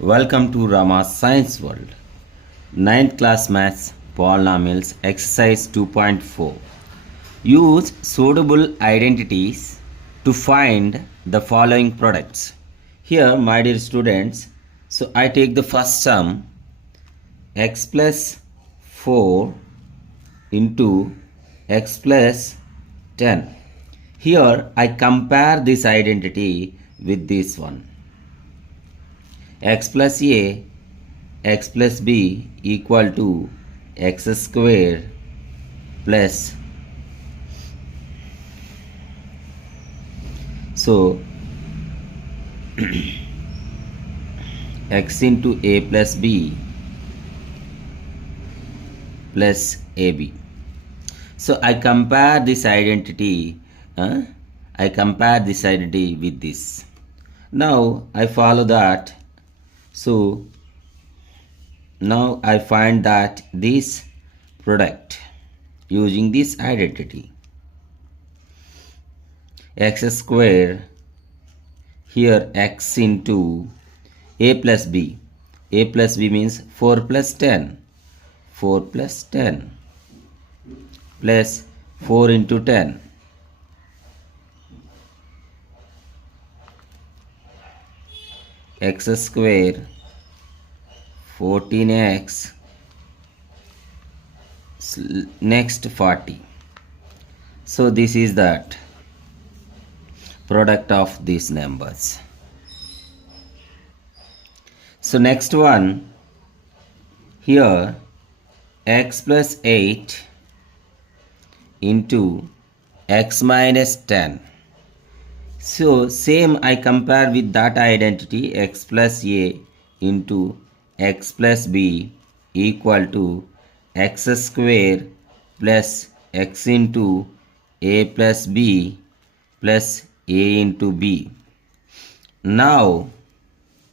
Welcome to Rama's Science World. Ninth class maths polynomials exercise 2.4. Use suitable identities to find the following products. Here, my dear students, so I take the first sum x plus 4 into x plus 10. Here, I compare this identity with this one. X plus a, x plus b equal to x square plus, so x into a plus b plus ab. So I compare this identity with this. Now I follow that. So now I find that this product using this identity, x square, here x into a plus b. A plus b means 4 plus 10. 4 plus 10 plus 4 into 10. X square 14x next 40. So this is that product of these numbers. So next one, here x plus 8 into x minus 10. So same I compare with that identity, x plus a into x plus b equal to x square plus x into a plus b plus a into b. Now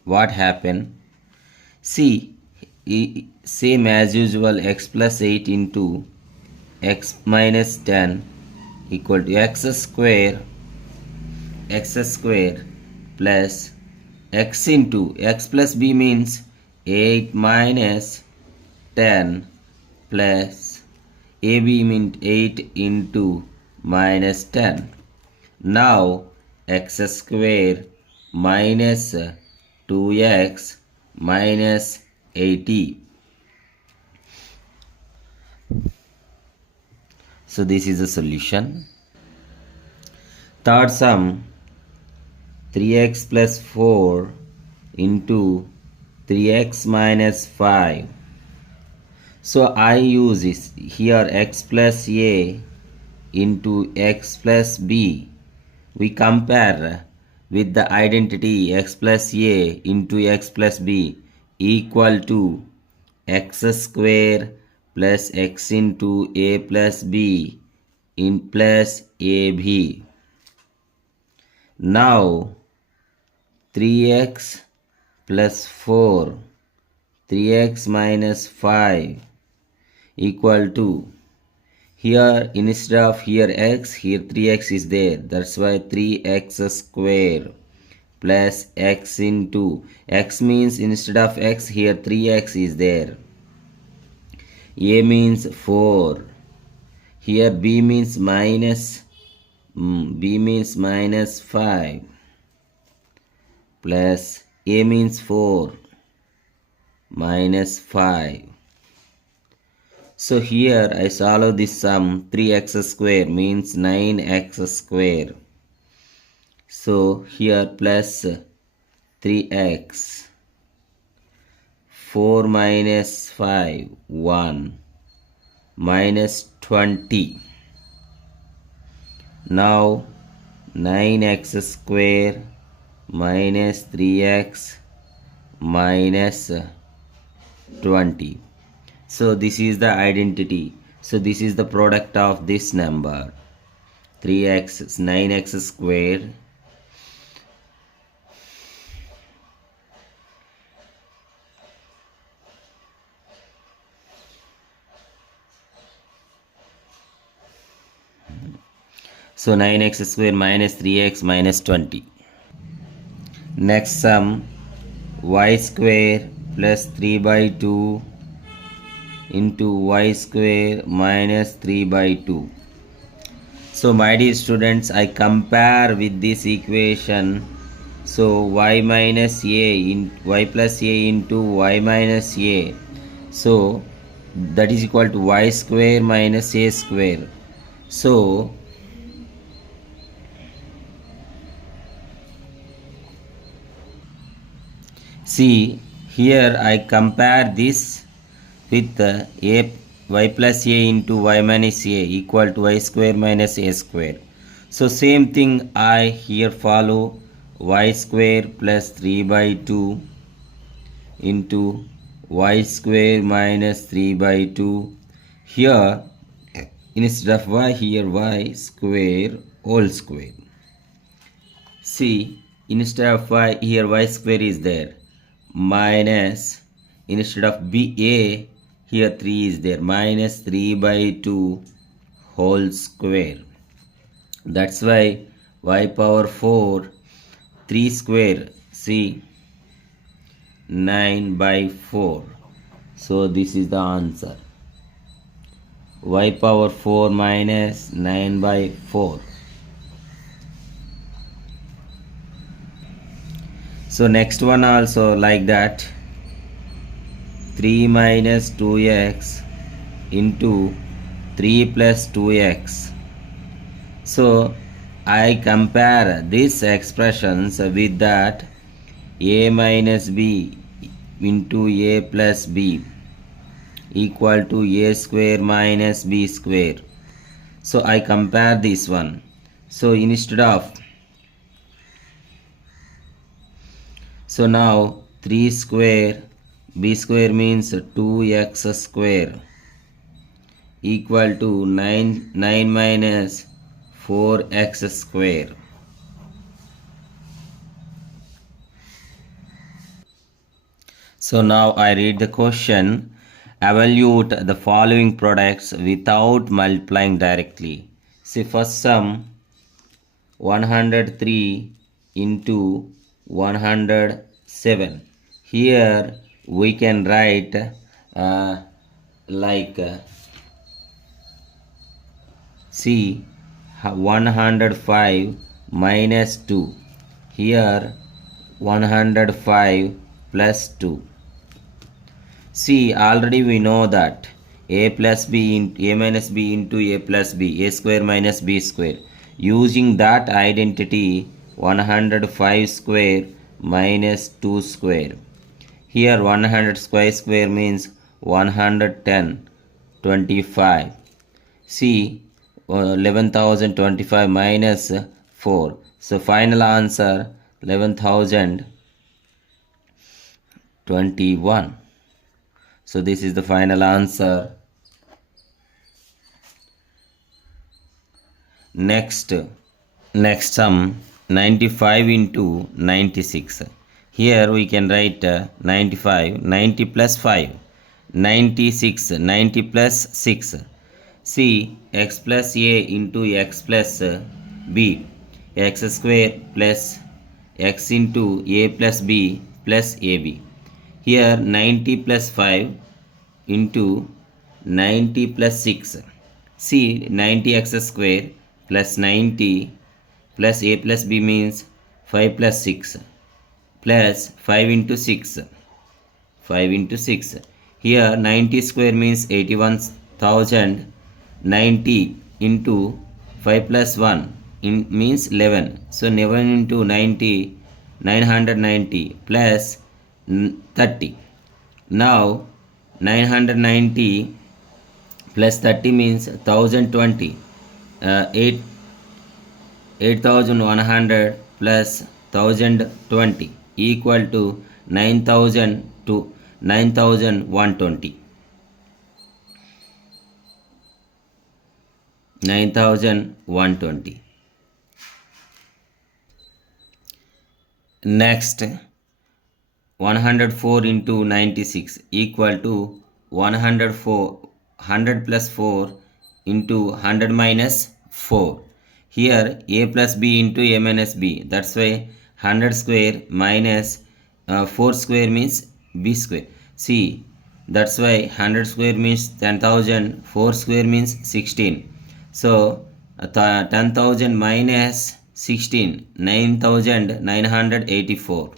what happened? See, same as usual, x plus 8 into x minus 10 equal to x square plus x into x plus b means 8 minus 10 plus ab means 8 into minus 10. Now x square minus 2x minus 80. So this is the solution. Third sum, 3x plus 4 into 3x minus 5. So I use this here, x plus a into x plus b. We compare with the identity x plus a into x plus b equal to x square plus x into a plus b in plus ab. Now 3x plus 4, 3x minus 5 equal to, here instead of here x, here 3x is there. That's why 3x square plus x into, x means instead of x, here 3x is there. A means 4. Here b means minus 5 plus a means 4 minus 5. So here I solve this sum, 3x square means 9x square. So here plus 3x, 4 minus 5, 1, minus 20. Now 9x square minus 3x minus 20. So this is the identity. So this is the product of this number, 3x, 9x square So 9x square minus 3x minus 20. Next sum, y square plus 3 by 2 into y square minus 3 by 2. So my dear students, I compare with this equation. So y minus a in y plus a into y minus a. So that is equal to y square minus a square. So see here I compare this with a y plus a into y minus a equal to y square minus a square. So same thing I here follow y square plus 3 by 2 into y square minus 3 by 2. Here instead of y, here y square whole square. See, instead of y, here y square is there, minus, instead of a, here 3 is there, minus 3 by 2 whole square. That's why y power 4, 3 square, see, 9 by 4. So this is the answer. Y power 4 minus 9 by 4. So next one also like that. 3 minus 2x into 3 plus 2x. So I compare these expressions with that a minus b into a plus b equal to a square minus b square. So I compare this one. So instead of, so now 3 square b square means 2x square equal to 9 minus 4x square. So now I read the question. Evaluate the following products without multiplying directly. See, first sum 103 into 107. Here we can write like see 105 minus 2. Here 105 plus 2. See, already we know that a plus b into a minus b into a plus b, a square minus b square. Using that identity, 105 square minus 2 square. Here 100 square means 110, 25. See, 11,025 minus 4. So final answer 11,021. So this is the final answer. Next sum 95 into 96. Here we can write 95, 90 plus 5, 96, 90 plus 6. See, x plus a into x plus b, x square plus x into a plus b plus ab. Here 90 plus 5 into 90 plus 6. See, 90x square plus 90 plus a plus b means 5 plus 6 plus 5 into 6. 5 into 6. Here 90 square means 81,000. 90 into 5 plus 1 means 11. So 11 into 90, 990 plus 30. Now 990 plus 30 means 1020. 8,100 plus 1020 equal to 9,000 to 9,120. 9,120. Next, 104 into 96 equal to 104, 100 plus 4 into 100 minus 4. Here a plus b into a minus b. That's why 100 square minus 4 square means b square. See, that's why 100 square means 10,000, 4 square means 16. So 10,000 minus 16, 9,984.